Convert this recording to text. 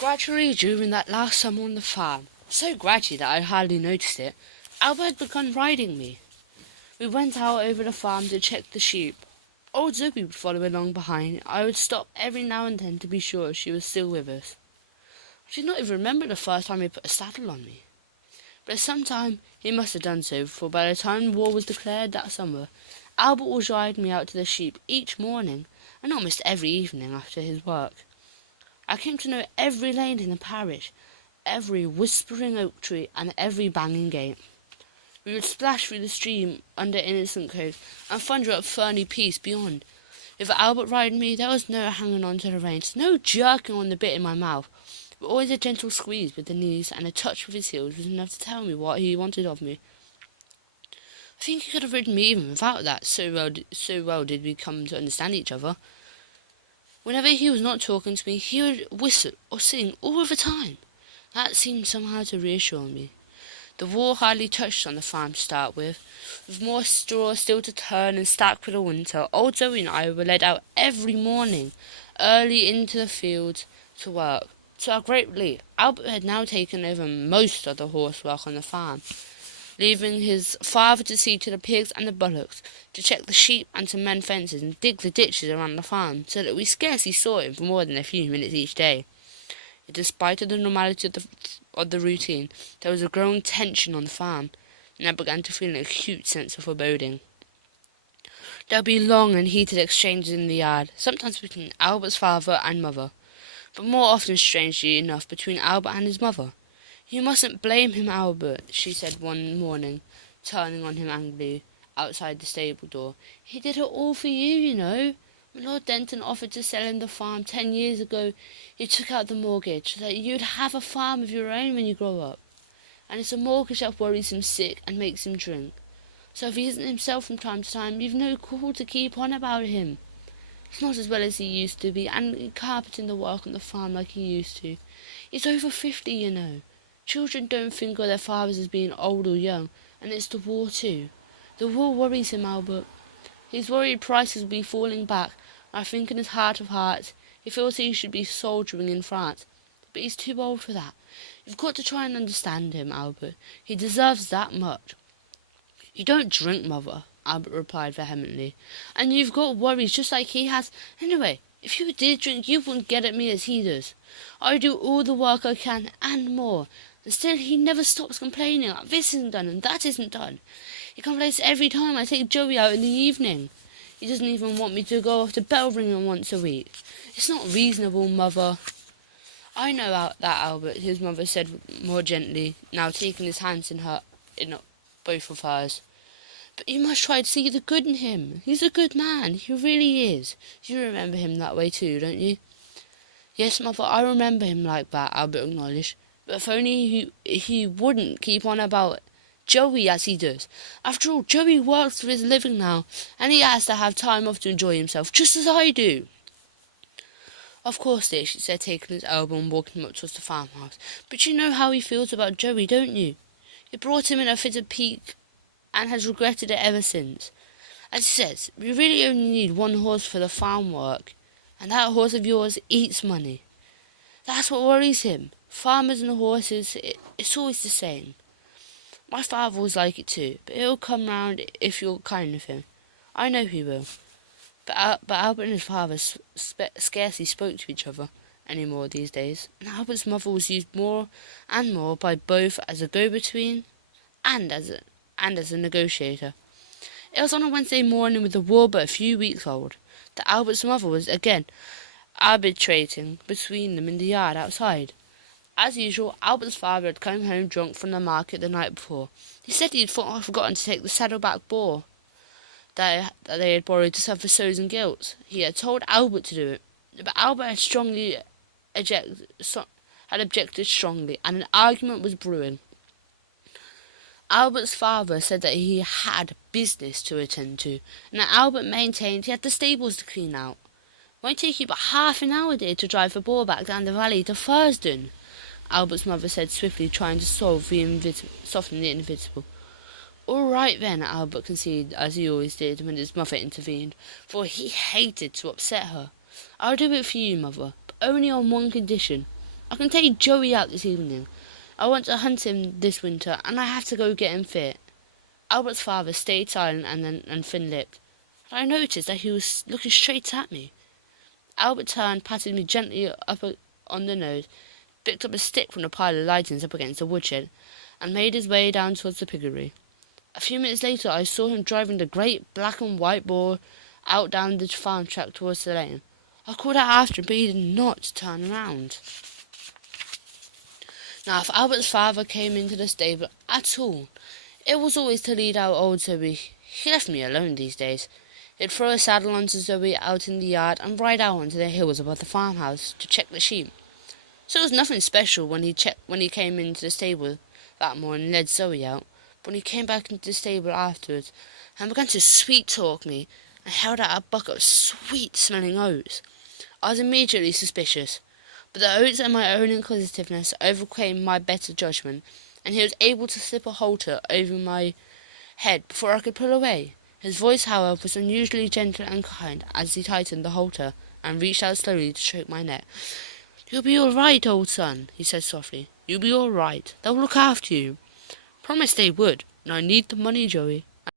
Gradually, during that last summer on the farm, so gradually that I hardly noticed it, Albert had begun riding me. We went out over the farm to check the sheep. Old Zoe would follow along behind. I would stop every now and then to be sure she was still with us. I do not even remember the first time he put a saddle on me. But some time he must have done so, for by the time war was declared that summer, Albert was riding me out to the sheep each morning, and almost every evening after his work. I came to know every lane in the parish, every whispering oak tree, and every banging gate. We would splash through the stream under Innocent Cove, and thunder up Ferny Peace beyond. With Albert riding me, there was no hanging on to the reins, no jerking on the bit in my mouth, but always a gentle squeeze with the knees, and a touch with his heels was enough to tell me what he wanted of me. I think he could have ridden me even without that, so well did we come to understand each other. Whenever he was not talking to me, he would whistle or sing all the time. That seemed somehow to reassure me. The war hardly touched on the farm to start with more straw still to turn and stack for the winter. Old Zoe and I were led out every morning, early into the fields to work. To our great relief, Albert had now taken over most of the horsework on the farm, leaving his father to see to the pigs and the bullocks, to check the sheep and to mend fences and dig the ditches around the farm, so that we scarcely saw him for more than a few minutes each day. Yet despite the normality of the routine, there was a growing tension on the farm, and I began to feel an acute sense of foreboding. There would be long and heated exchanges in the yard, sometimes between Albert's father and mother, but more often, strangely enough, between Albert and his mother. "You mustn't blame him, Albert," she said one morning, turning on him angrily outside the stable door. "He did it all for you, you know. When Lord Denton offered to sell him the farm 10 years ago, he took out the mortgage so that you'd have a farm of your own when you grow up. And it's a mortgage that worries him sick and makes him drink. So if he isn't himself from time to time, you've no call to keep on about him. He's not as well as he used to be, and carpeting the work on the farm like he used to. He's over 50, you know. Children don't think of their fathers as being old or young, and it's the war too. The war worries him, Albert. He's worried prices will be falling back. I think in his heart of hearts he feels he should be soldiering in France, but he's too old for that. You've got to try and understand him, Albert. He deserves that much." "You don't drink, mother," Albert replied vehemently, "and you've got worries just like he has. Anyway, if you did drink, you wouldn't get at me as he does. I do all the work I can, and more, and still he never stops complaining that this isn't done and that isn't done. He complains every time I take Joey out in the evening. He doesn't even want me to go off to bell ringing once a week. It's not reasonable, mother." "I know that, Albert," his mother said more gently, now taking his hands in both of hers. "But you must try to see the good in him. He's a good man, he really is. You remember him that way too, don't you?" "Yes, mother, I remember him like that," Albert acknowledged. "But if only he wouldn't keep on about Joey as he does. After all, Joey works for his living now, and he has to have time off to enjoy himself, just as I do." "Of course, dear," she said, taking his elbow and walking him up towards the farmhouse. "But you know how he feels about Joey, don't you? It brought him in a fit of pique, and has regretted it ever since. As he says, we really only need one horse for the farm work, and that horse of yours eats money. That's what worries him. Farmers and horses, it's always the same. My father was like it too, but he'll come round if you're kind with him. I know he will." But Albert and his father scarcely spoke to each other any more these days, and Albert's mother was used more and more by both as a go-between and as a negotiator. It was on a Wednesday morning, with the war but a few weeks old, that Albert's mother was again arbitrating between them in the yard outside. As usual, Albert's father had come home drunk from the market the night before. He said he had forgotten to take the saddleback boar that they had borrowed to suffer sows and gilts. He had told Albert to do it, but Albert had objected strongly, and an argument was brewing. Albert's father said that he had business to attend to, and that Albert maintained he had the stables to clean out. "It won't take you but half an hour, dear, to drive the boar back down the valley to Thursden," Albert's mother said swiftly, trying to soften the inevitable. "All right then," Albert conceded, as he always did when his mother intervened, for he hated to upset her. "I'll do it for you, mother, but only on one condition. I can take Joey out this evening. I want to hunt him this winter, and I have to go get him fit." Albert's father stayed silent and thin-lipped. But I noticed that he was looking straight at me. Albert turned, patted me gently on the nose, picked up a stick from the pile of lightings up against the woodshed, and made his way down towards the piggery. A few minutes later I saw him driving the great black and white boar out down the farm track towards the lane. I called out after him, but he did not turn round. Now, if Albert's father came into the stable at all, it was always to lead out old Zoe. He left me alone these days. He'd throw a saddle onto Zoe out in the yard and ride out onto the hills above the farmhouse to check the sheep. So it was nothing special when he came into the stable that morning and led Zoe out. But when he came back into the stable afterwards and began to sweet-talk me and held out a bucket of sweet-smelling oats, I was immediately suspicious. But the oats and my own inquisitiveness overcame my better judgment, and he was able to slip a halter over my head before I could pull away. His voice, however, was unusually gentle and kind as he tightened the halter and reached out slowly to stroke my neck. "You'll be all right, old son," he said softly. "You'll be all right. They'll look after you." Promised they would, and I need the money, Joey.